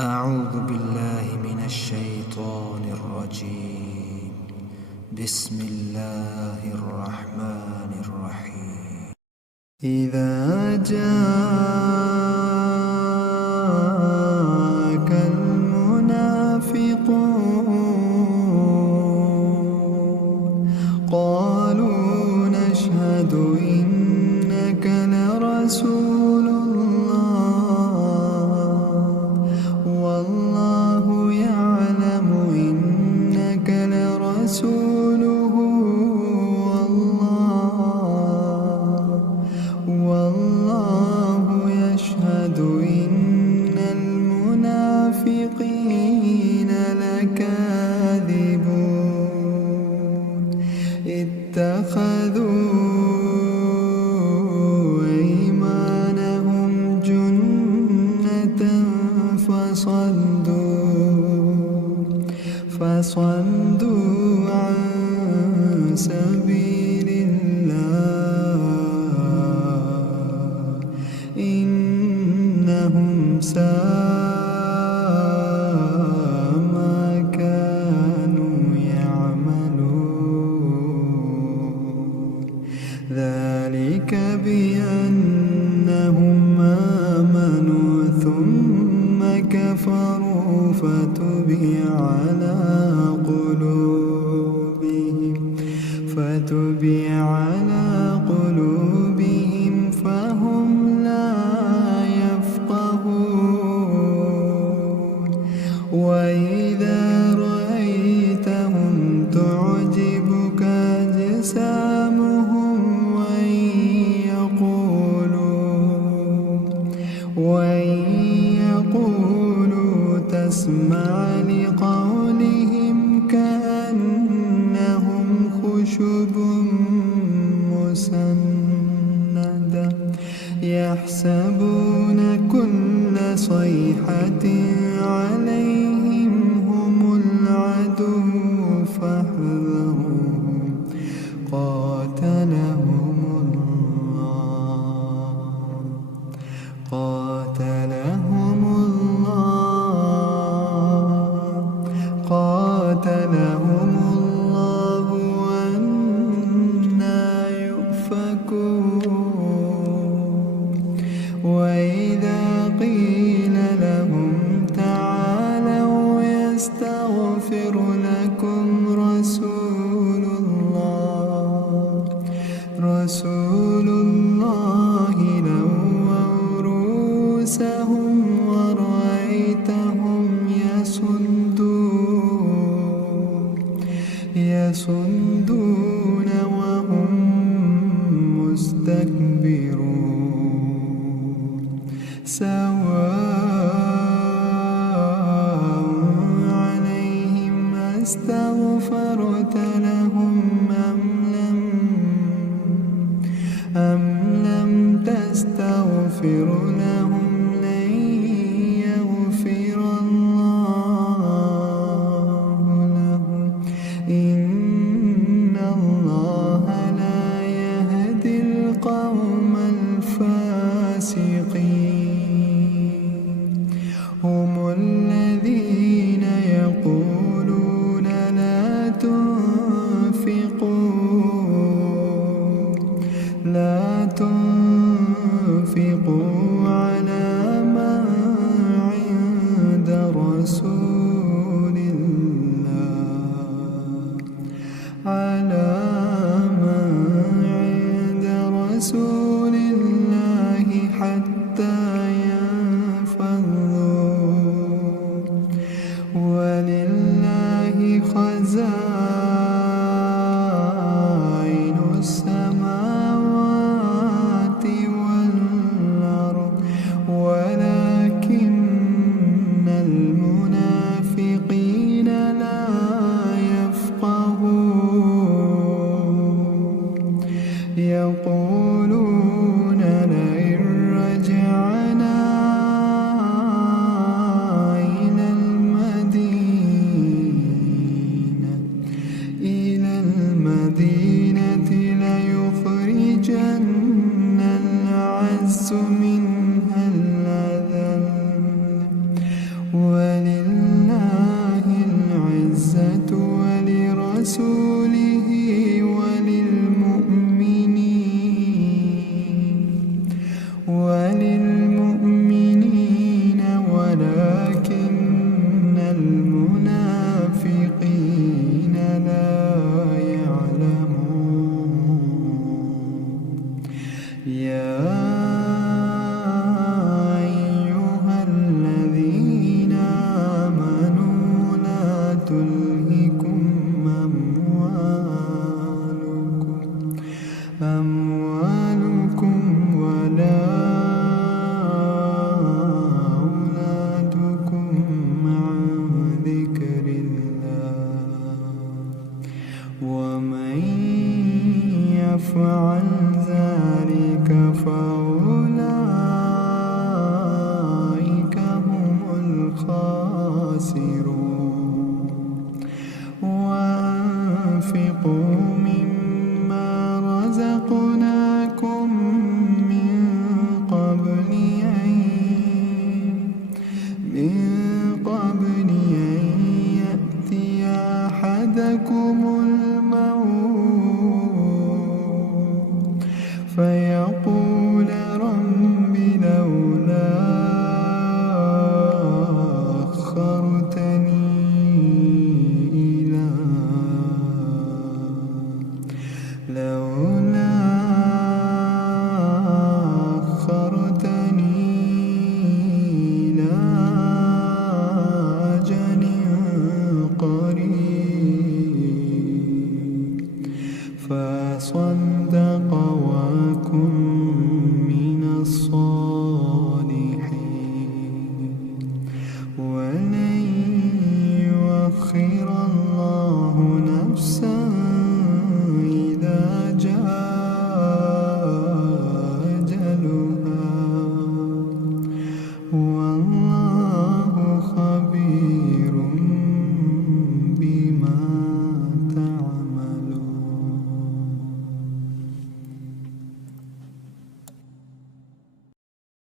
أعوذ بالله من الشيطان الرجيم. بسم الله الرحمن الرحيم. إذا جاءك المنافقون قالوا نشهد إنك لرسول والله يعلم إنك لرسوله والله يشهد إن المنافقين لكاذبون. اتخذوا أيمانهم جنة فصدوا عن سبيل الله إنهم ساء ما كانوا يعملون. ذلك بأنهم آمنوا ثم كفروا فتبع على قلوبهم فهم لا يفقهون. وإذا رأيتهم تعجبك أجسامهم وإن يقولوا تسمع لقولهم كأنهم خشب مسندة يحسبون كل صيحة عليهم هم العدو فاحذرهم قاتلهم الله وأنى يؤفكون. وإذا قيل لهم تعالوا يستغفر لكم رسول الله لووا رؤوسهم ورأيتهم يصدون وهم مستكبرون. سواء عليهم أستغفرت لهم أم لم تستغفر لهم لن يغفر الله لهم إن الله لا يهدي القوم الفاسقين. هم الذين يقولون لا تنفقوا على من عند رسول الله حتى ينفضوا. ولله خزائن السماوات والأرض ولكن المنافقين خاسرون وأنفقوا مما رزقناكم من قبل